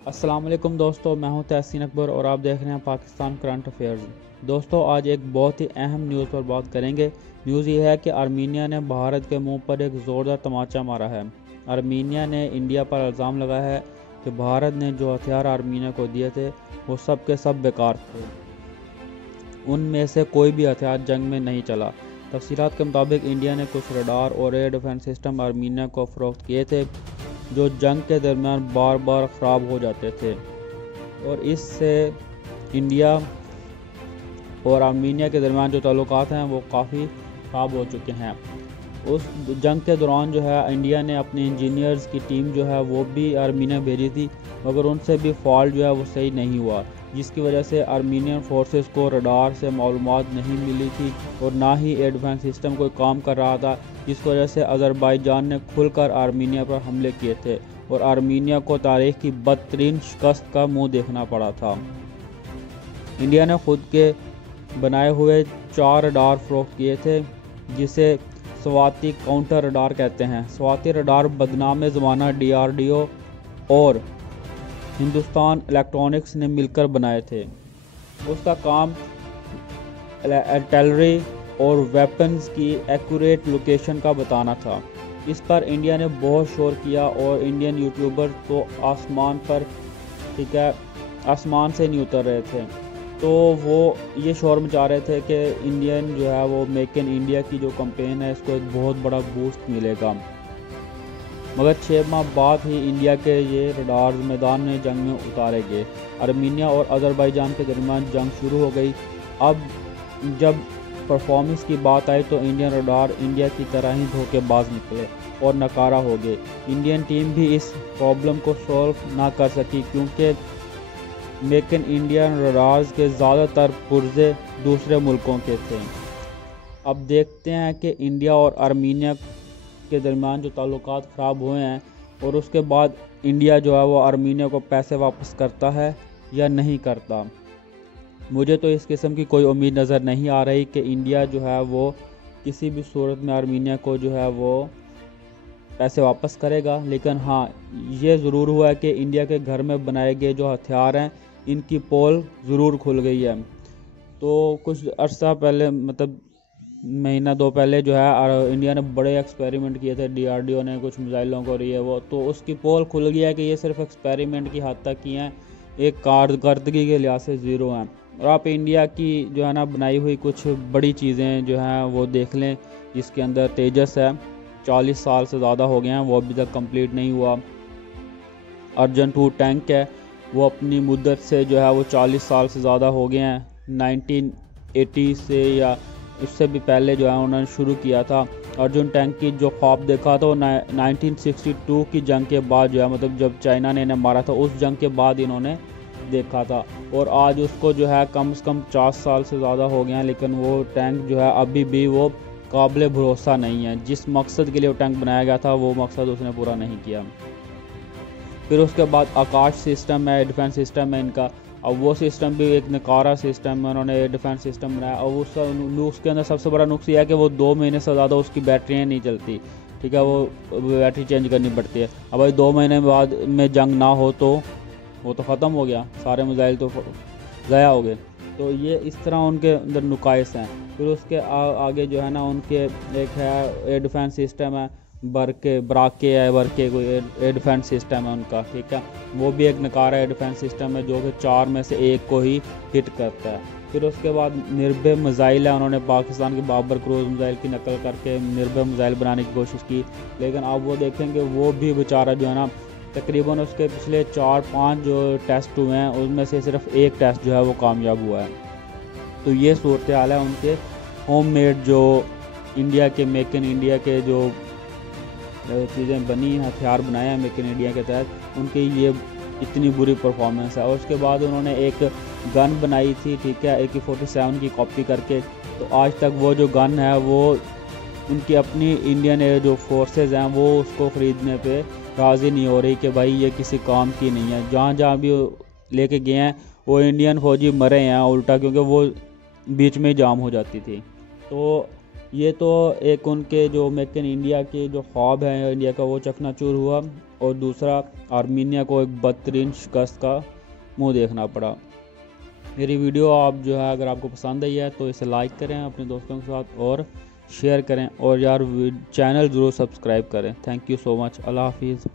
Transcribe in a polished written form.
अस्सलाम वालेकुम दोस्तों, मैं हूं तहसीन अकबर और आप देख रहे हैं पाकिस्तान करंट अफेयर्स। दोस्तों, आज एक बहुत ही अहम न्यूज़ पर बात करेंगे। न्यूज़ ये है कि आर्मीनिया ने भारत के मुंह पर एक ज़ोरदार तमाचा मारा है। आर्मीनिया ने इंडिया पर इल्ज़ाम लगाया है कि भारत ने जो हथियार आर्मीनिया को दिए थे वो सब के सब बेकार थे। उनमें से कोई भी हथियार जंग में नहीं चला। तफसीलात के मुताबिक इंडिया ने कुछ रडार और एयर डिफेंस सिस्टम आर्मीनिया को फ़रोख्त किए थे जो जंग के दरमियान बार बार ख़राब हो जाते थे, और इससे इंडिया और आर्मीनिया के दरमियान जो ताल्लुकात हैं वो काफ़ी ख़राब हो चुके हैं। उस जंग के दौरान जो है इंडिया ने अपने इंजीनियर्स की टीम जो है वो भी आर्मीनिया भेजी थी, मगर उनसे भी फॉल्ट जो है वो सही नहीं हुआ, जिसकी वजह से आर्मीनियन फोर्सेस को रडार से मालूमात नहीं मिली थी और ना ही एयर डिफेंस सिस्टम कोई काम कर रहा था, जिसकी वजह से अज़रबैजान ने खुलकर आर्मीनिया पर हमले किए थे और आर्मीनिया को तारीख की बदतरीन शिकस्त का मुंह देखना पड़ा था। इंडिया ने खुद के बनाए हुए 4 रडार फ़रोख्त किए थे, जिसे स्वाति काउंटर रडार कहते हैं। स्वाति रडार बदनाम ज़माना DRDO और हिंदुस्तान इलेक्ट्रॉनिक्स ने मिलकर बनाए थे। उसका काम आर्टिलरी और वेपन्स की एक्यूरेट लोकेशन का बताना था। इस पर इंडिया ने बहुत शोर किया और इंडियन यूट्यूबर तो आसमान से नहीं उतर रहे थे, तो वो ये शोर मचा रहे थे कि इंडियन जो है वो मेक इन इंडिया की जो कैंपेन है इसको एक बहुत बड़ा बूस्ट मिलेगा। मगर 6 माह बाद ही इंडिया के ये रडार मैदान में जंग में उतारे गए। आर्मीनिया और अज़रबैजान के दरमियान जंग शुरू हो गई। अब जब परफॉर्मेंस की बात आई तो इंडियन रडार इंडिया की तरह ही धोखेबाज निकले और नकारा हो गए। इंडियन टीम भी इस प्रॉब्लम को सॉल्व ना कर सकी, क्योंकि मेक इन इंडिया रडार्स के ज़्यादातर पुर्जे दूसरे मुल्कों के थे। अब देखते हैं कि इंडिया और आर्मीनिया के दरमियान जो ताल्लुकात ख़राब हुए हैं और उसके बाद इंडिया जो है वो आर्मीनिया को पैसे वापस करता है या नहीं करता। मुझे तो इस किस्म की कोई उम्मीद नज़र नहीं आ रही कि इंडिया जो है वो किसी भी सूरत में आर्मीनिया को जो है वो पैसे वापस करेगा। लेकिन हाँ, ये ज़रूर हुआ है कि इंडिया के घर में बनाए गए जो हथियार हैं इनकी पोल ज़रूर खुल गई है। तो कुछ अर्सा पहले, मतलब महीना 2 पहले जो है इंडिया ने बड़े एक्सपेरिमेंट किए थे, DRDO ने कुछ मिसाइलों को, ये वो, तो उसकी पोल खुल गया है कि ये सिर्फ एक्सपेरिमेंट की हद तक किए हैं, एक कारकर्दगी के लिहाज से ज़ीरो हैं। और आप इंडिया की जो है ना बनाई हुई कुछ बड़ी चीज़ें जो हैं वो देख लें, जिसके अंदर तेजस है, 40 साल से ज़्यादा हो गए हैं, वो अभी तक कंप्लीट नहीं हुआ। अर्जन 2 टैंक है, वो अपनी मुद्दत से जो है वो 40 साल से ज़्यादा हो गए हैं। 1980 से या उससे भी पहले जो है उन्होंने शुरू किया था। अर्जुन टैंक की जो ख्वाब देखा था वो 1962 की जंग के बाद जो है, मतलब जब चाइना ने इन्हें मारा था उस जंग के बाद इन्होंने देखा था, और आज उसको जो है कम से कम 50 साल से ज़्यादा हो गए हैं, लेकिन वो टैंक जो है अभी भी वो काबिल भरोसा नहीं है। जिस मकसद के लिए वो टैंक बनाया गया था वो मकसद उसने पूरा नहीं किया। फिर उसके बाद आकाश सिस्टम है, डिफेंस सिस्टम है इनका। अब वो सिस्टम भी एक नकारा सिस्टम है, उन्होंने डिफेंस सिस्टम बनाया और उसके अंदर सबसे बड़ा नुक्स ये है कि वो 2 महीने से ज़्यादा उसकी बैटरियाँ नहीं चलती। ठीक है, वो बैटरी चेंज करनी पड़ती है। अब भाई 2 महीने बाद में जंग ना हो तो वो तो ख़त्म हो गया, सारे मिसाइल तो ज़ाया हो गए। तो ये इस तरह उनके अंदर नुकाइस हैं। फिर उसके आगे जो है ना उनके एक है एयर डिफेंस सिस्टम है, बराके कोई एयर डिफेंस सिस्टम है उनका। ठीक है, वो भी एक नकारा एयर डिफेंस सिस्टम है जो कि 4 में से 1 को ही हिट करता है। फिर उसके बाद निर्भय मिसाइल है, उन्होंने पाकिस्तान की बाबर क्रूज मिसाइल की नकल करके निर्भय मिसाइल बनाने की कोशिश की, लेकिन अब वो देखेंगे वो भी बेचारा जो है ना, तकरीबन उसके पिछले 4-5 जो टेस्ट हुए हैं उनमें से सिर्फ 1 टेस्ट जो है वो कामयाब हुआ है। तो ये सूरत हाल है उनके होम मेड जो इंडिया के मेक इन इंडिया के जो चीज़ें बनी, हथियार बनाए हैं मेक इन इंडिया के तहत, उनकी ये इतनी बुरी परफॉर्मेंस है। और उसके बाद उन्होंने एक गन बनाई थी, ठीक है, AK-47 की कॉपी करके, तो आज तक वो जो गन है वो उनकी अपनी इंडियन जो फोर्सेस हैं वो उसको ख़रीदने पे राज़ी नहीं हो रही कि भाई ये किसी काम की नहीं है। जहाँ जहाँ भी लेके गए हैं वो इंडियन फौजी मरे हैं उल्टा, क्योंकि वो बीच में जाम हो जाती थी। तो ये तो एक उनके जो मेक इन इंडिया के जो ख्वाब है इंडिया का वो चकनाचूर हुआ। और दूसरा आर्मीनिया को एक बदतरीन शिकस्त का मुंह देखना पड़ा। मेरी वीडियो आप जो है अगर आपको पसंद आई है तो इसे लाइक करें अपने दोस्तों के साथ और शेयर करें, और यार चैनल ज़रूर सब्सक्राइब करें। Thank you so much. अल्लाह हाफिज़।